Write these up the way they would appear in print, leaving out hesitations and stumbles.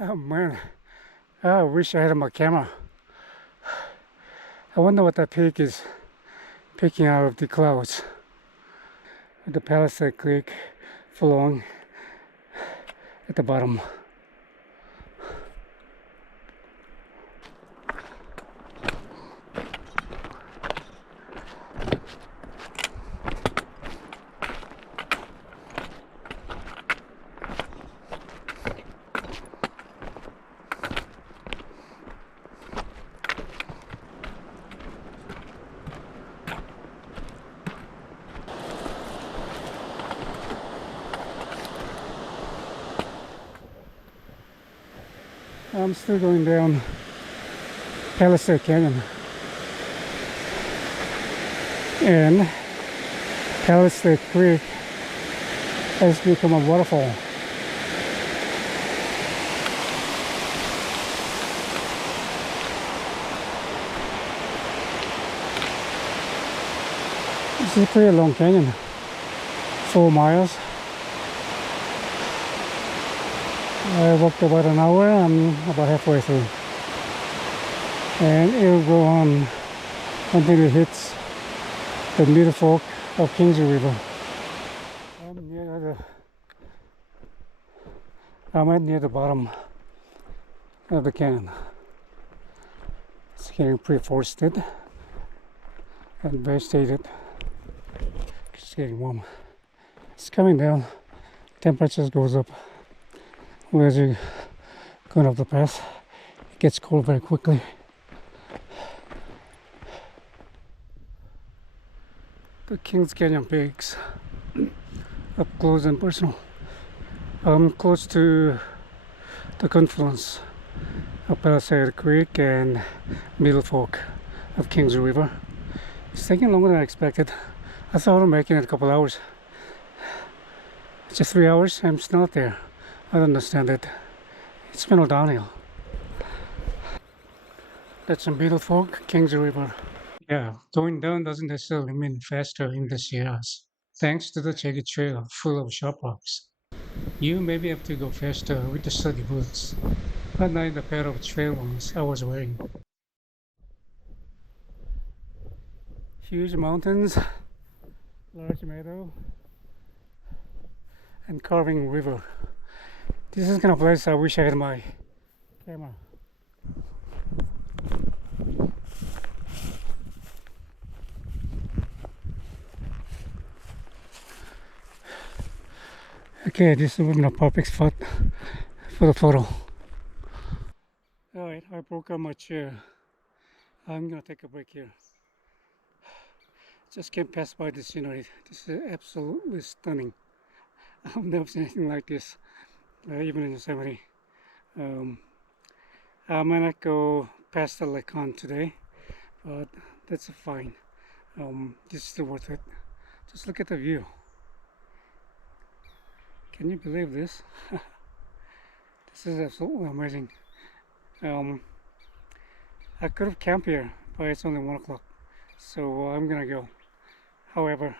Oh man, I wish I had my camera. I wonder what that peak is peeking out of the clouds. The Palisade Creek flowing at the bottom. I'm still going down Palisade Canyon, and Palisade Creek has become a waterfall. This is a pretty long canyon, 4 miles. I walked about an hour. I'm about halfway through, and it'll go on until it hits the middle fork of Kingsley River. I'm at near the bottom of the canyon. It's getting pretty forested and vegetated. It's getting warm. It's coming down. Temperatures goes up. As you're going up the path, it gets cold very quickly. The Kings Canyon peaks, up close and personal. I'm close to the confluence of Palisade Creek and middle fork of Kings River. It's taking longer than I expected. I thought I'd make it in a couple hours. It's just 3 hours. I'm still not there. I don't understand it. It's been all downhill. That's in middle fork, Kings River. Yeah, going down doesn't necessarily mean faster in the Sierras. Thanks to the jagged trail full of sharp rocks. You maybe have to go faster with the sturdy boots, but not in the pair of trail ones I was wearing. Huge mountains, large meadow, and carving river. This is the kind of place I wish I had my camera. Okay, this is a perfect spot for the photo. Alright, I broke out my chair. I'm gonna take a break here. Just can't pass by this scenery. This is absolutely stunning. I've never seen anything like this, even in Yosemite. I might not go past the Lacon today, but that's fine. It's still worth it. Just look at the view. Can you believe this? This is absolutely amazing. I could have camped here, but it's only 1 o'clock, so I'm gonna go. However,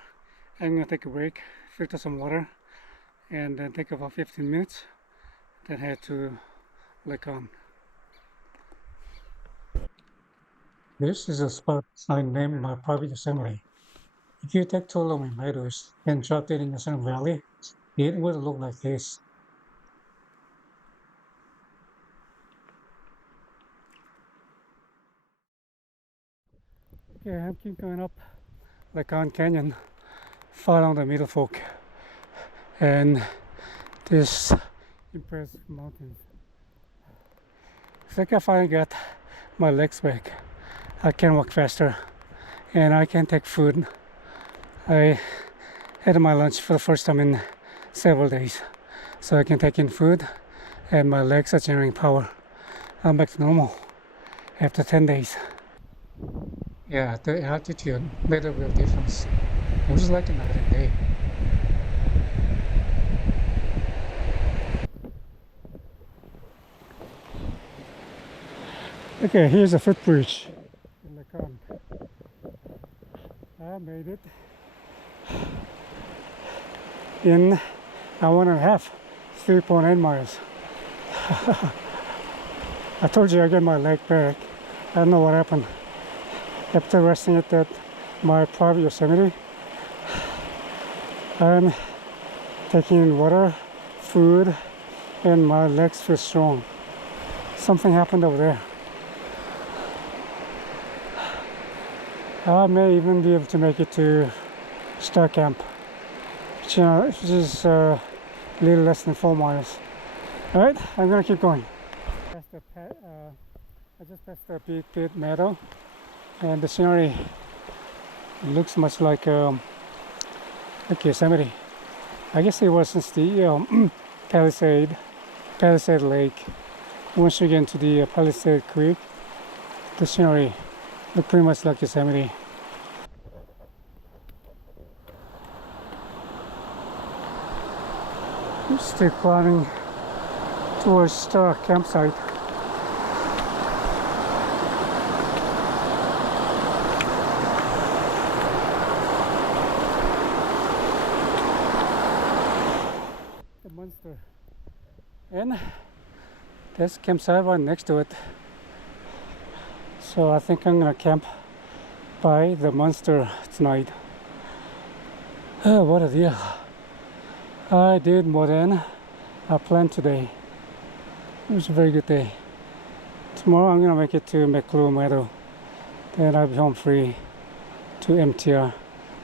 I'm gonna take a break, filter some water, and then take about 15 minutes, then head to Lacon. This is a spot I named my private assembly. If you take two long meadows and drop it in a certain valley, it would look like this. Okay, I keep going up Lacon Canyon, following the middle fork, and this impressive mountain. It's like I finally got my legs back. I can walk faster, and I can take food. I had my lunch for the first time in several days, so I can take in food, and my legs are generating power. I'm back to normal after 10 days. Yeah, the altitude made a real difference. It was like a night and day. Okay, here's a footbridge in Lacon. I made it in an hour and a half, 3.8 miles. I told you I got my leg back. I don't know what happened. After resting at my private Yosemite, I'm taking in water, food, and my legs feel strong. Something happened over there. I may even be able to make it to Star Camp, which is a little less than 4 miles. Alright, I'm gonna keep going. I just passed the Big Pit Meadow, and the scenery looks much like Yosemite. I guess it was since the Palisade Lake. Once you get into the Palisade Creek, the scenery looks pretty much like Yosemite. I'm still climbing towards the campsite. The monster. And there's a campsite right next to it. So I think I'm gonna camp by the monster tonight. Oh, what a deal. I did more than I planned today. It was a very good day. Tomorrow I'm gonna make it to McClure Meadow. Then I'll be home free to MTR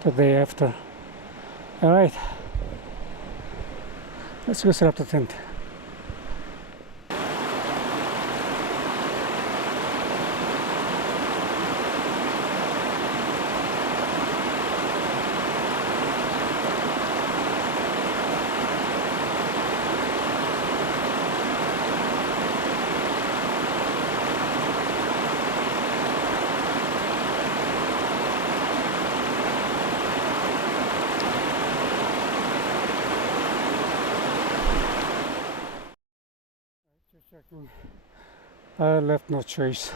the day after. Alright. Let's go set up the tent. I left no choice.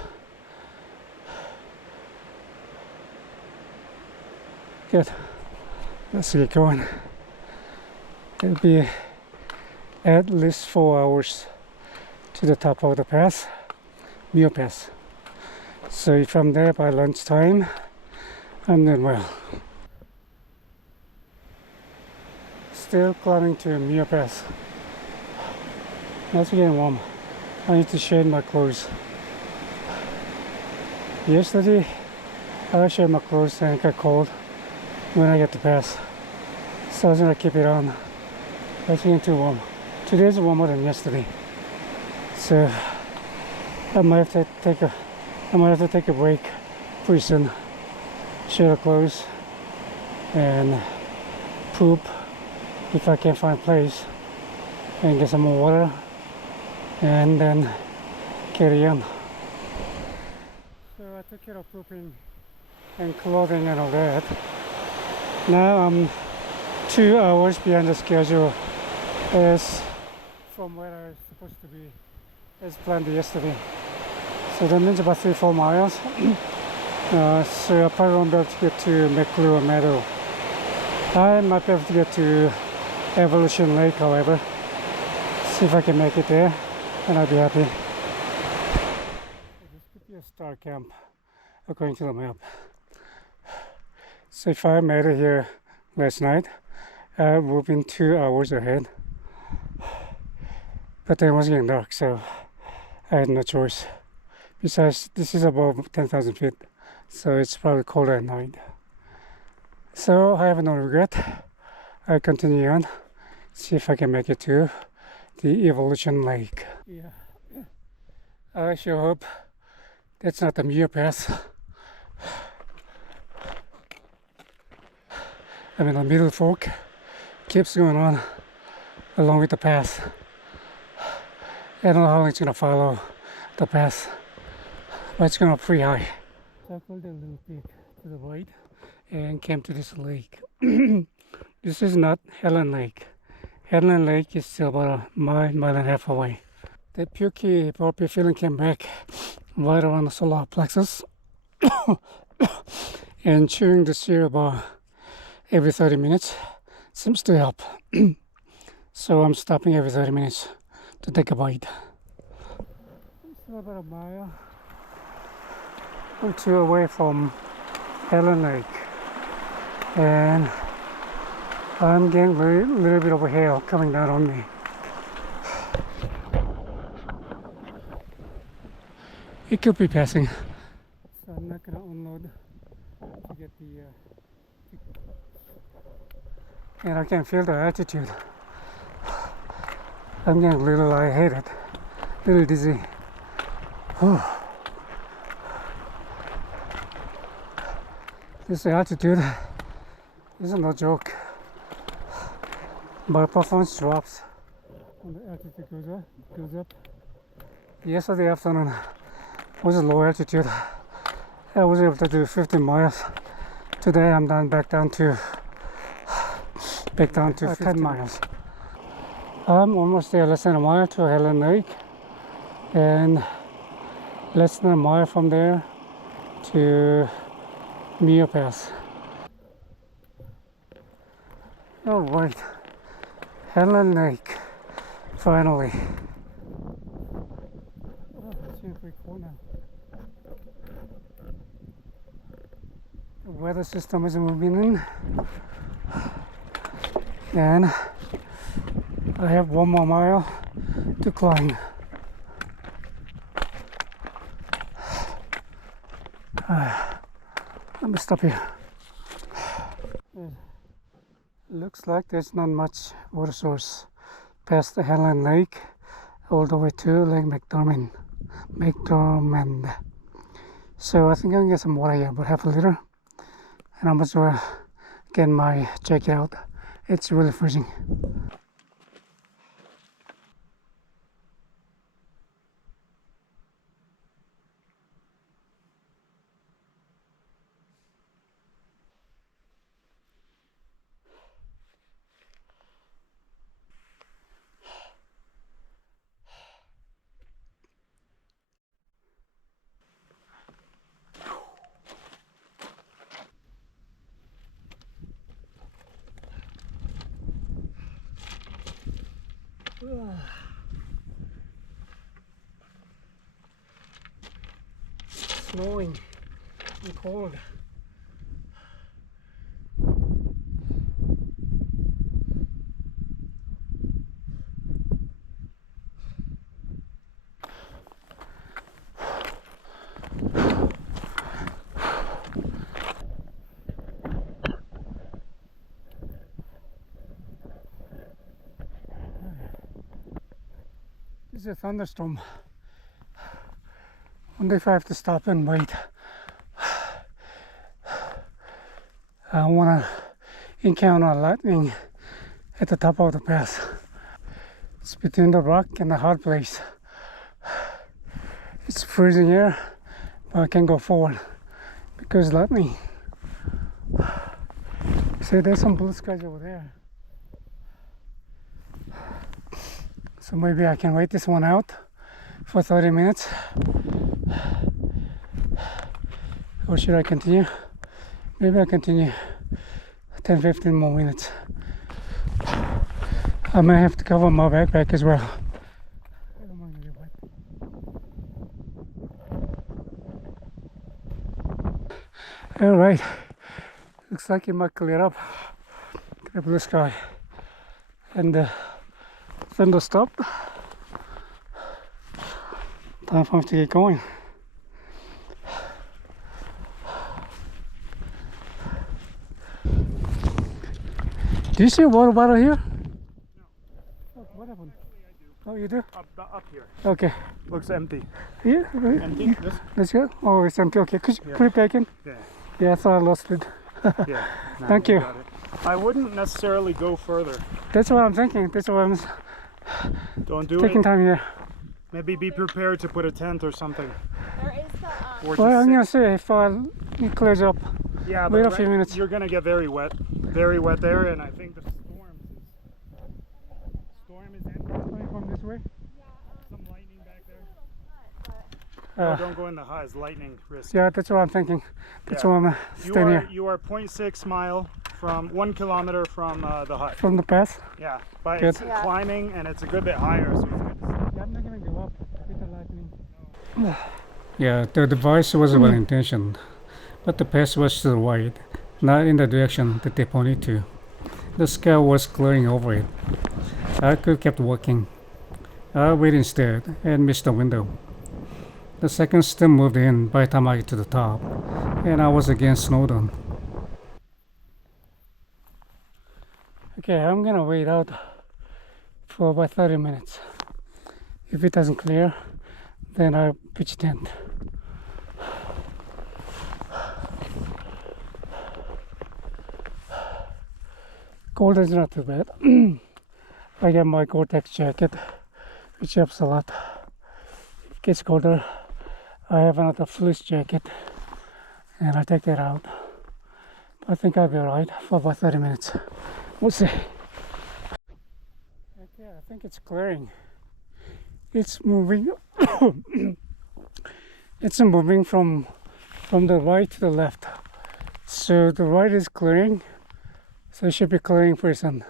Good. Let's get going. It'll be at least 4 hours to the top of the pass, Mule Pass. So if I'm there by lunchtime, I'm doing well. Still climbing to Mule Pass. It's getting warm. I need to shade my clothes. Yesterday, I shaded my clothes and it got cold when I get to pass. So I was gonna keep it on. It's getting too warm. Today's warmer than yesterday. So I might have to take a break pretty soon. Shade the clothes and poop if I can't find a place, and get some more water, and then carry on. So I took care of pooping and clothing and all that. Now I'm 2 hours behind the schedule as from where I was supposed to be as planned yesterday. So that means about 3-4 miles. So I probably won't be able to get to McClure Meadow. I might be able to get to Evolution Lake, however. See if I can make it there, and I'll be happy. This could be a star camp according to the map. So if I made it here last night, I would have been 2 hours ahead. But then it was getting dark, so I had no choice. Besides, this is above 10,000 feet, so it's probably colder at night. So I have no regret. I continue on, see if I can make it to the Evolution Lake. Yeah, I sure hope that's not the Mule Pass. I mean, the Middle Fork keeps going on along with the pass. I don't know how long it's gonna follow the pass, but it's gonna be pretty high. Circled a little peak to the right and came to this lake. This is not Helen Lake. Helen Lake is still about a mile and a half away. The pukey burpy feeling came back right around the solar plexus. And chewing the cereal bar every 30 minutes seems to help. So I'm stopping every 30 minutes to take a bite. Still about a mile or two away from Helen Lake, and I'm getting a little bit of a hail coming down on me. It could be passing, so I'm not gonna unload to get the and I can feel the altitude. I'm getting a little lightheaded, a little dizzy. This altitude is no joke. My performance drops when the altitude goes up. Yesterday afternoon was a low altitude. I was able to do 15 miles. Today I'm back down to 10 miles. I'm almost there, less than a mile to Helen Lake, and less than a mile from there to Mio Pass. All right, Helen Lake, finally. It's pretty cool now. The weather system is moving in, and I have 1 more mile to climb. Let me stop here. It looks like there's not much water source past the Helen Lake all the way to Lake McDormand. So I think I can get some water here, about half a liter, and I must get my jacket out. It's really freezing. Snowing and cold. This is a thunderstorm. Wonder if I have to stop and wait. I want to encounter lightning at the top of the pass. It's between the rock and the hard place. It's freezing here, but I can go forward because lightning. See, there's some blue skies over there. So maybe I can wait this one out for 30 minutes. Or should I continue? Maybe I'll continue 10-15 more minutes. I may have to cover my backpack as well. I don't want to get wet. Alright, looks like it might clear up. The blue sky and the thunder stopped. Time for me to get going. Do you see a water bottle here? No. Oh, what happened? I do. Oh, you do? Up here. Okay. Looks empty. Yeah. Empty? This? Let's go. Oh, it's empty. Okay. Could you put it back in? Yeah. Yeah, I thought I lost it. Yeah. No, Thank you. got it. I wouldn't necessarily go further. That's what I'm thinking. That's what I'm Don't do taking it. time here. Maybe be prepared to put a tent or something. There is the Or Well, I'm just gonna say if it clears up, yeah, wait but a few minutes. you're gonna get very wet there, and I think the storm is ending. Coming from this way. Some lightning back there. Oh, don't go in the highs. Lightning risk. Yeah, that's what I'm thinking. That's Yeah. why I'm staying here. You are 0.6 mile from 1 kilometer from the hut. From the pass. Yeah, but Good. it's climbing and it's a good bit higher. So it's good. Yeah, I'm not gonna give up with the lightning. Yeah, the device was well intentioned, but the path was still wide, not in the direction that they pointed to. The sky was clearing over it. I could have kept walking. I waited instead and missed the window. The seconds still moved in by the time I get to the top, and I was again snowed on. Okay, I'm gonna wait out for about 30 minutes. If it doesn't clear, then I'll pitch tent. Cold is not too bad. I get my Gore-Tex jacket, which helps a lot. If it gets colder, I have another fleece jacket, and I take that out. I think I'll be alright for about 30 minutes. We'll see. Okay, I think it's clearing. It's moving. It's moving from the right to the left. So the right is clearing. So it should be clearing pretty soon.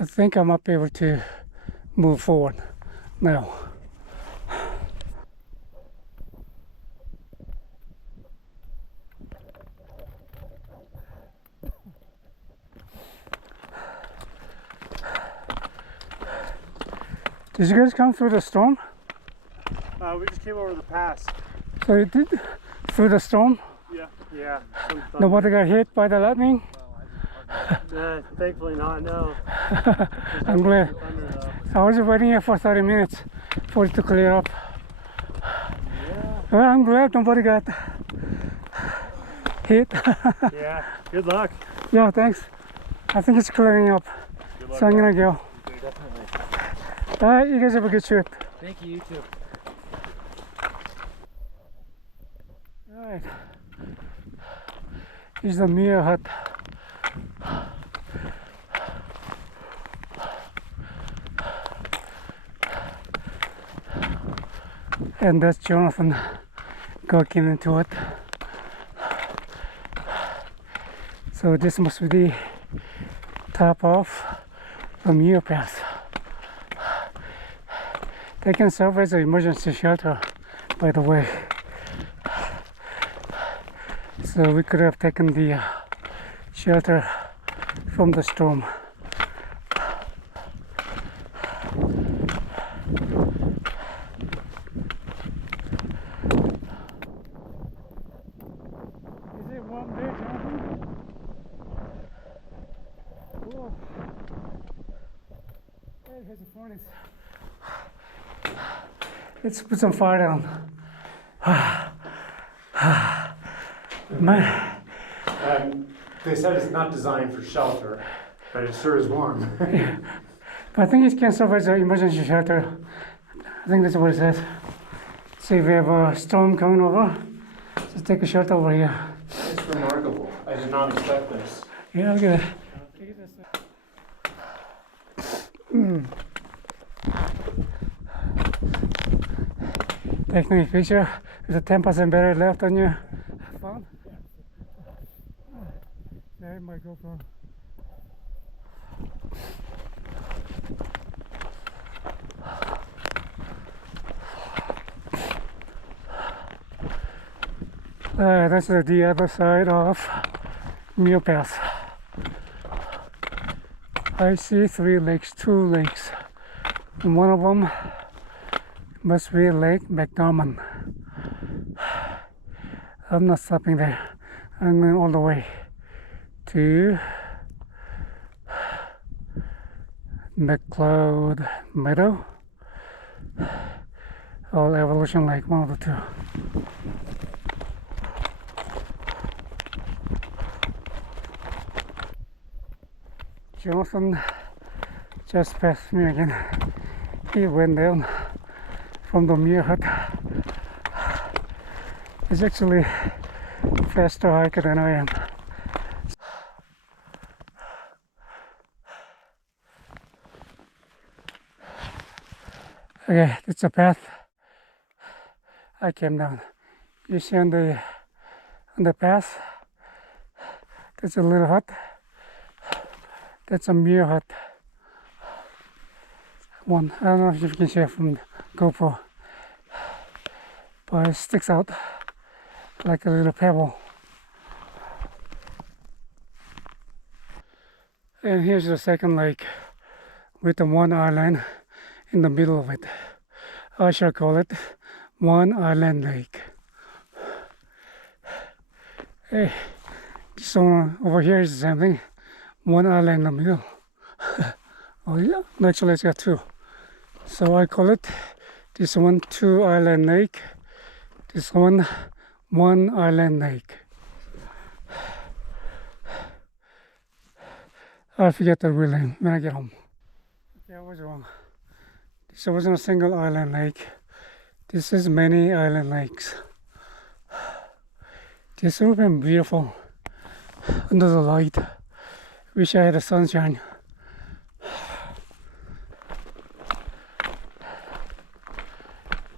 I think I might be able to move forward now. Did you guys come through the storm? We just came over the pass. So you did? Through the storm? Yeah. Nobody got hit by the lightning? Thankfully not, no. I'm glad. Thunder, I was waiting here for 30 minutes for it to clear up. yeah. Well, I'm glad nobody got hit. Yeah. Good luck. Yeah, thanks. I think it's clearing up. Good luck. So I'm gonna go. Definitely. Alright, you guys have a good trip. Thank you, you too. Alright. Here's the Mia hut. And that's Jonathan walking into it. So this must be the top of the Mia path. They can serve as an emergency shelter, by the way. So we could have taken the shelter from the storm. Is it warm there, Jonathan? Oh. Hey, it has a furnace. Let's put some fire down. Man. They said it's not designed for shelter, but it sure is warm. But I think it can serve as an emergency shelter. I think that's what it says. So if we have a storm coming over, just take a shelter over here. It's remarkable. I did not expect this. Yeah, look at that. Taking a picture with a 10% battery left on your phone. There my GoPro. That's the other side of Mule Pass. I see two lakes, and one of them must be Lake McDormand. I'm not stopping there. I'm going all the way to McCloud Meadow or Evolution Lake, one of the two. Jonathan just passed me again. He went down from the Mia hut. He's actually a faster hiker than I am. Okay, it's a path I came down. You see on the path, there's a little hut. That's a Mia hut. One, I don't know if you can see it from GoPro, but it sticks out like a little pebble. And here's the second lake with the one island in the middle of it. I shall call it One Island Lake. Hey, this one over here is the same thing. One island in the middle. Oh yeah, actually it's got two. So I call it this one Two Island Lake. This one One Island Lake. I'll forget the real name when I get home. Okay, I was wrong. This wasn't a single island lake. This is many island lakes. This would have been beautiful under the light. Wish I had the sunshine.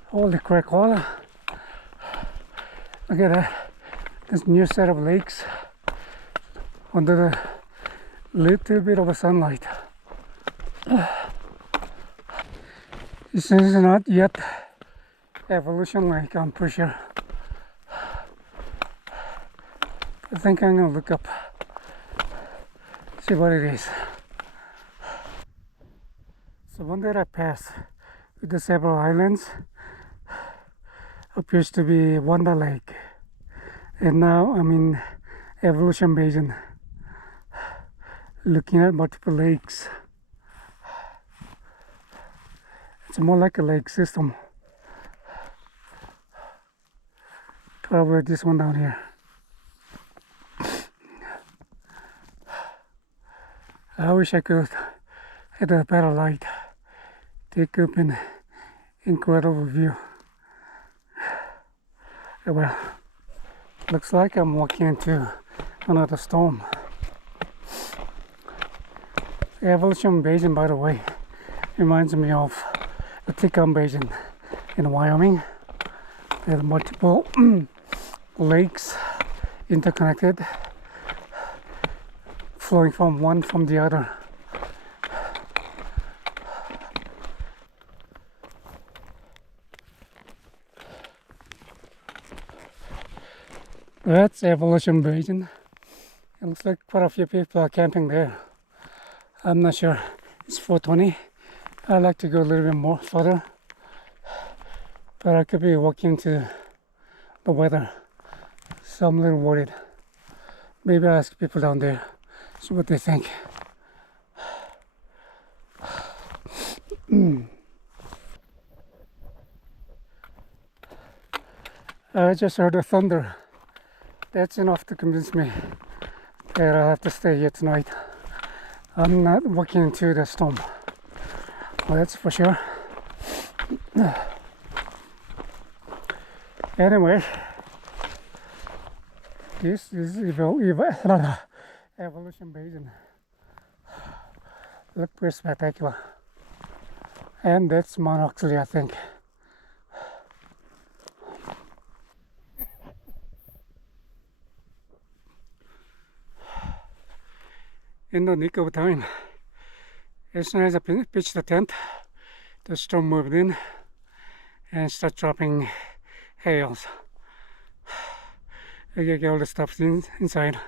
Holy crap, Look at that. This new set of lakes under the little bit of a sunlight. This is not yet evolution lake, I'm pretty sure. I think I'm gonna look up, see what it is. So one that I passed with the several islands appears to be Wanda Lake, and now I'm in Evolution Basin, looking at multiple lakes. It's more like a lake system. Probably this one down here. I wish I could have a better light, take up an incredible view. Well, looks like I'm walking into another storm. The Evolution Basin, by the way, reminds me of the Ticum Basin in Wyoming. There are multiple lakes interconnected, flowing from one from the other. That's Evolution Basin. It looks like quite a few people are camping there. I'm not sure. It's 4:20. I'd like to go a little bit more further, but I could be walking into the weather, so I'm a little worried. Maybe I'll ask people down there, see what they think. I just heard the thunder. That's enough to convince me that I'll have to stay here tonight. I'm not walking into the storm. Well, that's for sure. Anyway, this is Evolution Basin. Look pretty spectacular. And that's Mount Oxley, I think. In the nick of time, as soon as I pitched the tent, the storm moved in and started dropping hails. I gotta get all the stuff inside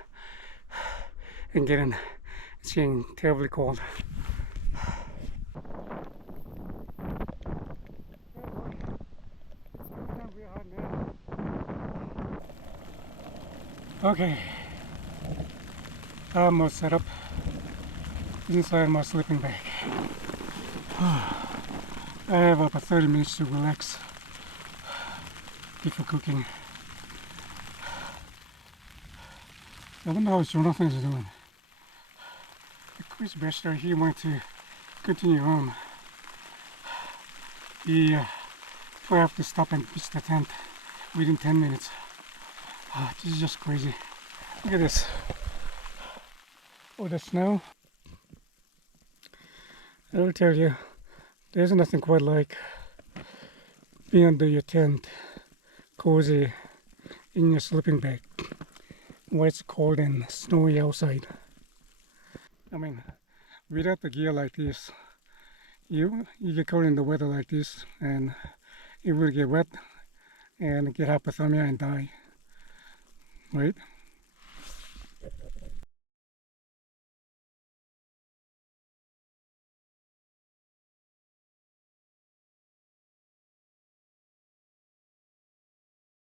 and get in. It's getting terribly cold. Okay, I'm all set up inside my sleeping bag. I have about 30 minutes to relax before cooking. I wonder how Jonathan is doing. Chris Bester, he wanted to continue on. He probably have to stop and pitch the tent within 10 minutes. This is just crazy. Look at this. Oh, the snow. I will tell you, there's nothing quite like being under your tent, cozy, in your sleeping bag, when it's cold and snowy outside. I mean, without the gear like this, you get cold in the weather like this, and it will get wet and get hypothermia and die, right?